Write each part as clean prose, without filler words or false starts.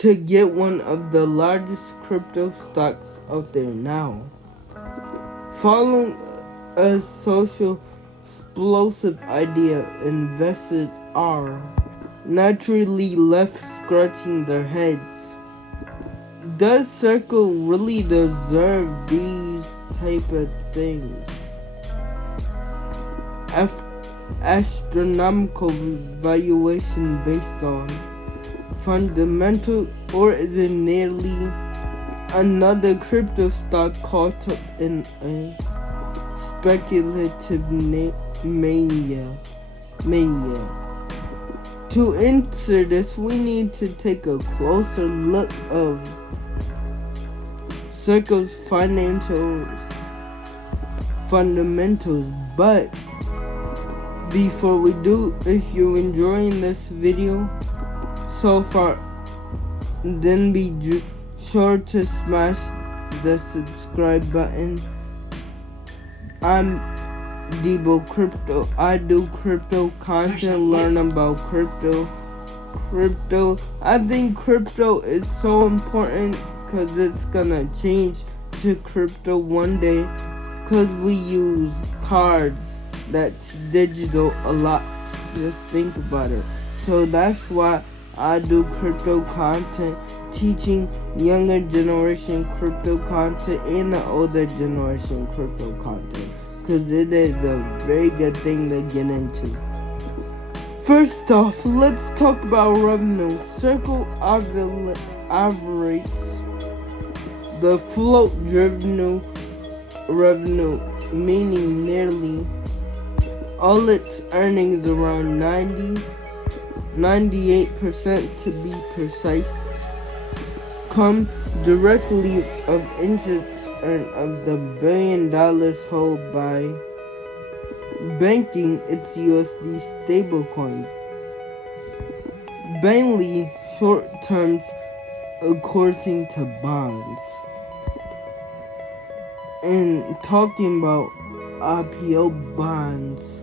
to get one of the largest crypto stocks out there now. Following a social explosive idea, investors are naturally left scratching their heads. Does Circle really deserve these type of things? Astronomical valuation based on fundamentals, or is it nearly another crypto stock caught up in a speculative mania? To answer this, we need to take a closer look of Circle's financial fundamentals. But before we do, if you're enjoying this video so far, then be sure to smash the subscribe button. I'm Debo Crypto. I do crypto content, learn about crypto. I think crypto is so important because it's gonna change to crypto one day, because we use cards that's digital a lot. Just think about it. So that's why I do crypto content, teaching younger generation crypto content and the older generation crypto content, because it is a very good thing to get into. First off, let's talk about revenue. Circle operates the float-driven revenue, meaning nearly all its earnings, around 98% to be precise, come directly of interest earned of the $1 billion held by banking its USD stablecoins, mainly short terms according to bonds. And talking about IPO bonds,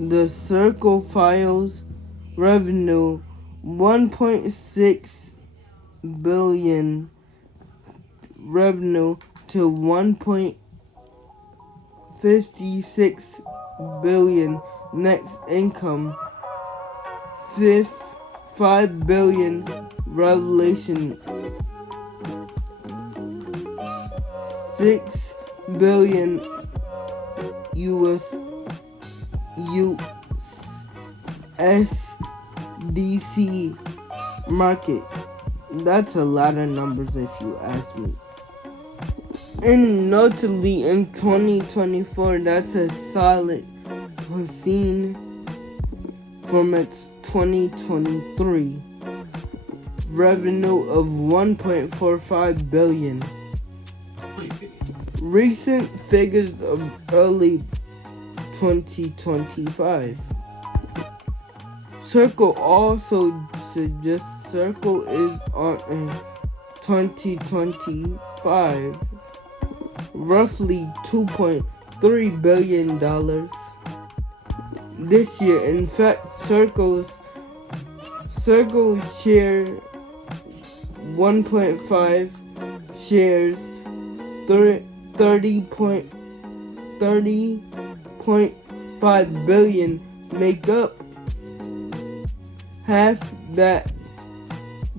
the Circle files revenue 1.6 billion revenue to 1.56 billion next income, 5 billion revelation, 6 billion USDC market. That's a lot of numbers if you ask me. And notably in 2024, that's a solid scene from its 2023 revenue of 1.45 billion. Recent figures of early 2025. Circle also suggests Circle is on a 2025 roughly $2.3 billion this year. In fact, Circle share 1.5 shares 30.5 billion make up half that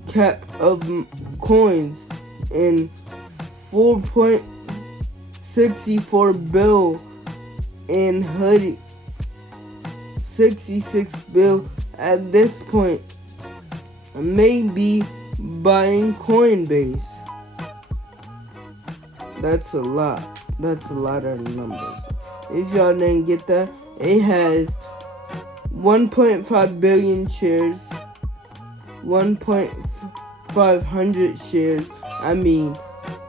cap of coins, and 4.64 bill in hoodie, 66 bill at this point may be buying Coinbase. That's a lot of numbers. If y'all didn't get that, it has 1.5 billion shares, 1.500 shares,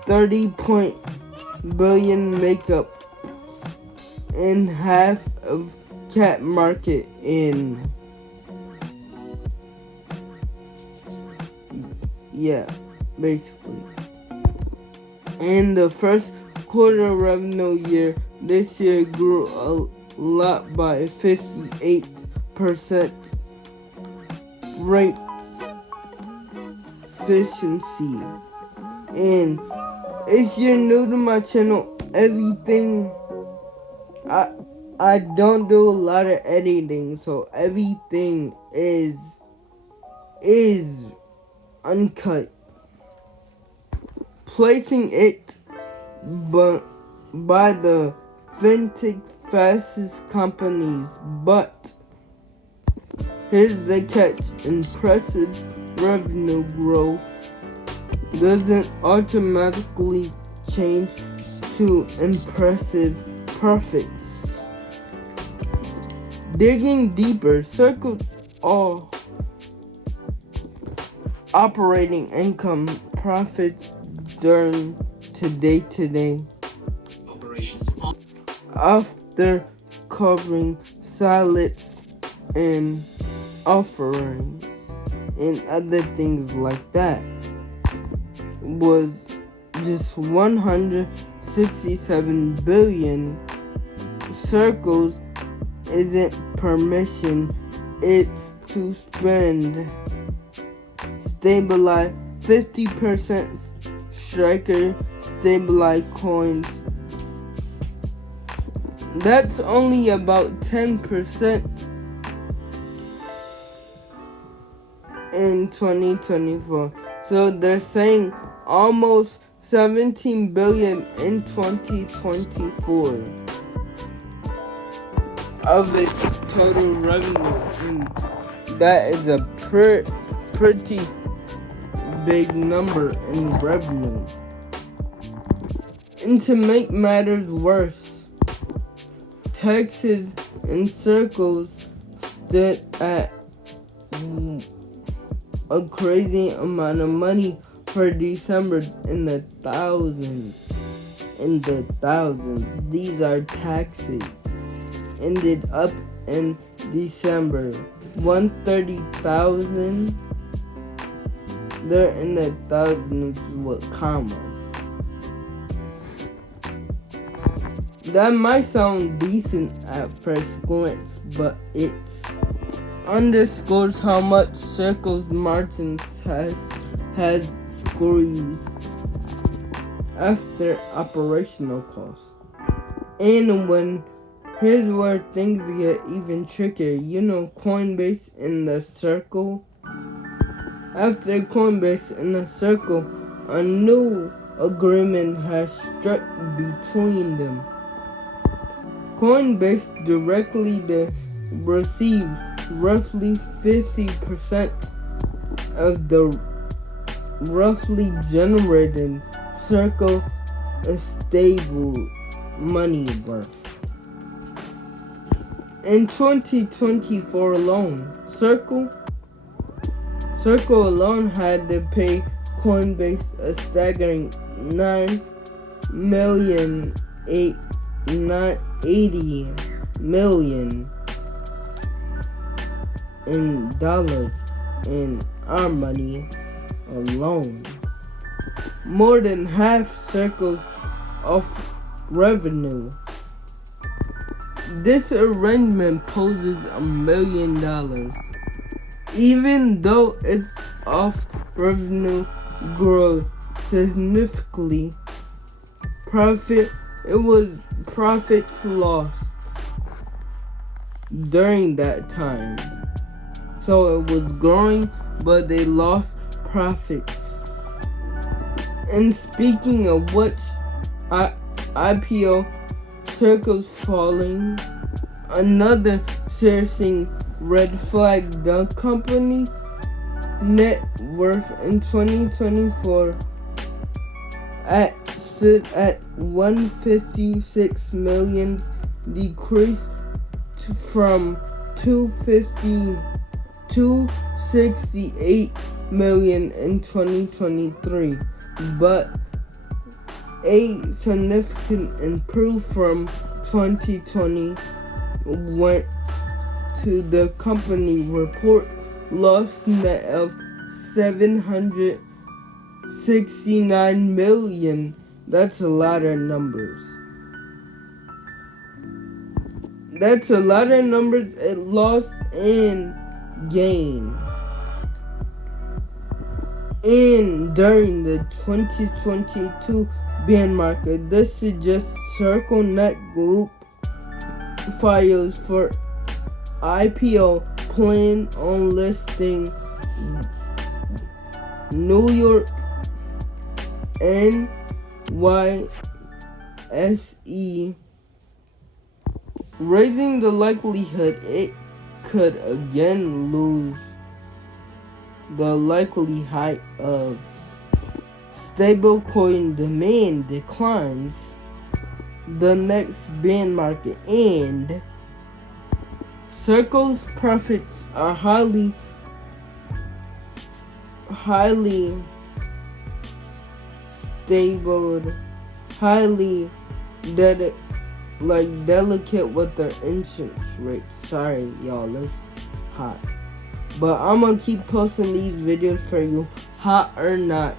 30 billion makeup, and half of cat market in, basically. In the first quarter revenue year, this year grew a lot by 58% rates, efficiency. And if you're new to my channel, everything I don't do a lot of editing, so everything is uncut. Placing it by the fintech fastest companies, but here's the catch: impressive revenue growth doesn't automatically change to impressive profits. Digging deeper, Circle's all operating income profits during day-to-day operations after covering salads and offerings and other things like that was just 167 billion. Circles isn't permission, it's to spend. Stabilize 50% striker stabilized coins. That's only about 10% in 2024. So they're saying almost 17 billion in 2024 of its total revenue, and that is a pretty big number in revenue. And to make matters worse, taxes and Circles stood at a crazy amount of money for December in the thousands. These are taxes. Ended up in December 130,000. They're in the thousands with commas. That might sound decent at first glance, but it underscores how much Circle's margins has squeezed after operational costs. And here's where things get even trickier. You know, Coinbase and the Circle. After Coinbase and the Circle, a new agreement has struck between them. Coinbase directly received roughly 50% of the roughly generated Circle a stable money worth. In 2024 alone, Circle alone had to pay Coinbase a staggering $80 million in dollars in our money alone. More than half Circle's of revenue. This arrangement poses $1 million. Even though its off revenue growth significantly, profits lost during that time. So it was growing, but they lost profits. And speaking of which, IPO Circles falling, another searching red flag. The company net worth in 2024 stood at 156 million, decreased from 268 million in 2023, but a significant improvement from 2020 went to the company report lost net of 769 million. That's a lot of numbers. It lost and gained. And during the 2022 bear market, this suggests CircleNet Group files for IPO plan on listing New York NYSE, raising the likelihood it could again lose the likely height of stablecoin demand declines the next bear market, and Circle's profits are highly stable, highly delicate with their interest rates. Sorry, y'all, it's hot. But I'm gonna keep posting these videos for you, hot or not,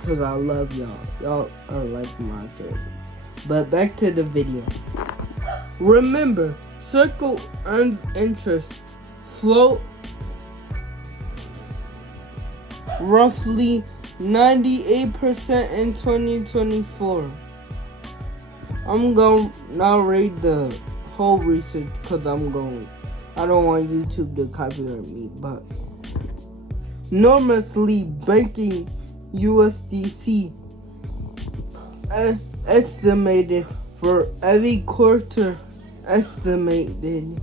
because I love y'all. Y'all are like my favorite. But back to the video. Remember, Circle earns interest float roughly 98% in 2024. I'm going to now read the whole research because I don't want YouTube to copyright me, but enormously banking USDC estimated for every quarter estimated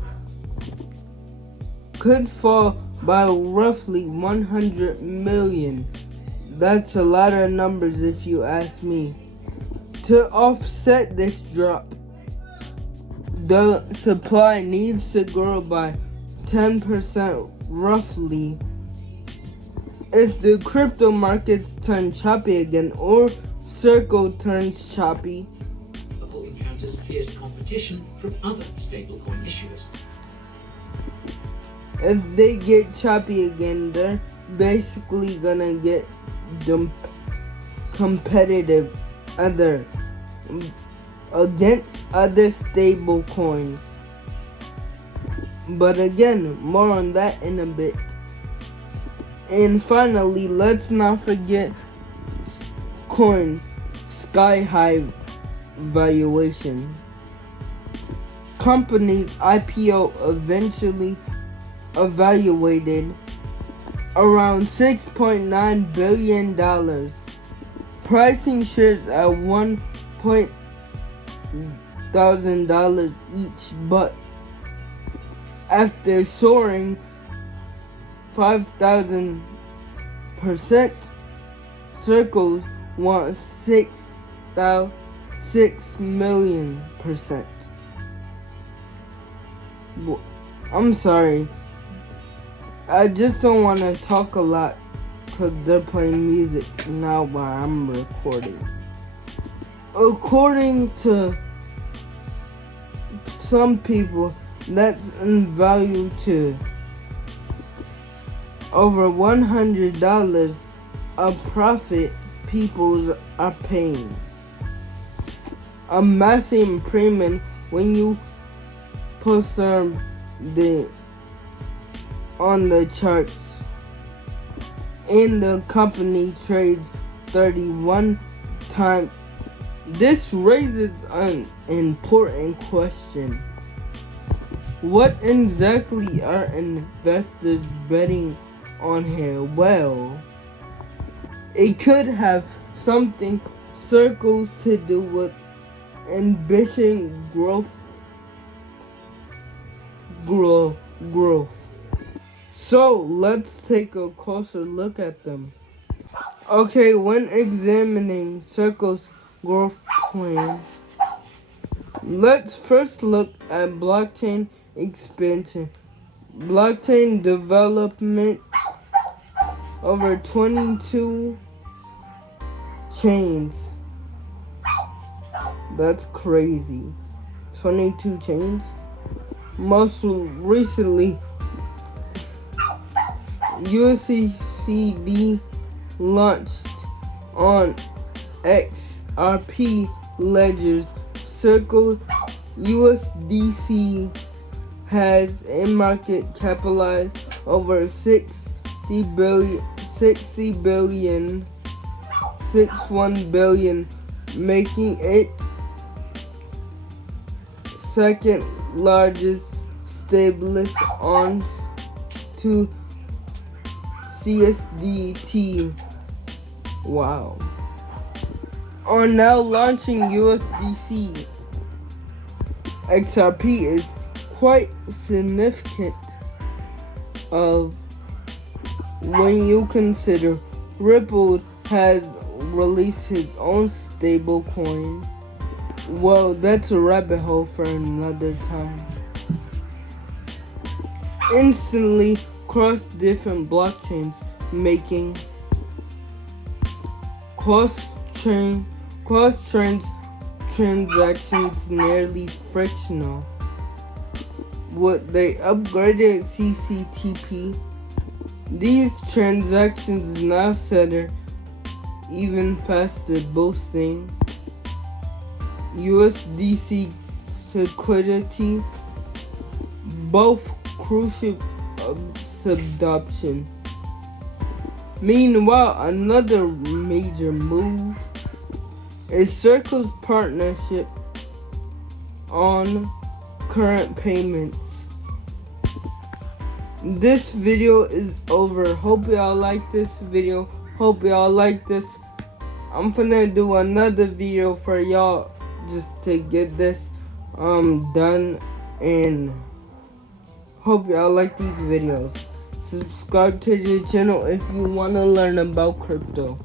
could fall by roughly 100 million. That's a lot of numbers if you ask me. To offset this drop, the supply needs to grow by 10% roughly. If the crypto markets turn choppy again or Circle turns choppy, Apple encounters fierce competition from other stablecoin issuers. If they get choppy again, they're basically gonna get competitive against other stable coins. But again, more on that in a bit. And finally, let's not forget coin sky high valuation. Company's IPO eventually evaluated around $6.9 billion, pricing shares at $1,000 each, but after soaring 5,000%, Circles want 6 million%. I'm sorry, I just don't want to talk a lot because they're playing music now while I'm recording. According to some people, that's in value to over $100 a profit people are paying. A massive premium when you post on the charts, and the company trades 31 times. This raises an important question. What exactly are investors betting on here? Well, it could have something Circles to do with ambition growth. So let's take a closer look at them. Okay, when examining Circle's growth plan, let's first look at blockchain expansion. Blockchain development over 22 chains. That's crazy. 22 chains. Most recently, USDC launched on XRP ledgers. Circle USDC has a market capitalized over $60 60 billion, 61 billion, making it second largest stablecoin on to CSDT. Wow. Are now launching USDC. XRP is quite significant of when you consider Ripple has released his own stablecoin. Well, that's a rabbit hole for another time. Instantly cross different blockchains, making cross-chain transactions nearly frictional. What they upgraded CCTP, these transactions now settle even faster, boosting USDC security, both crucial adoption. Meanwhile, another major move is Circle's partnership on current payments. This video is over. Hope y'all like this video. Hope y'all like this. I'm finna do another video for y'all just to get this done, and hope y'all like these videos. Subscribe to the channel if you want to learn about crypto.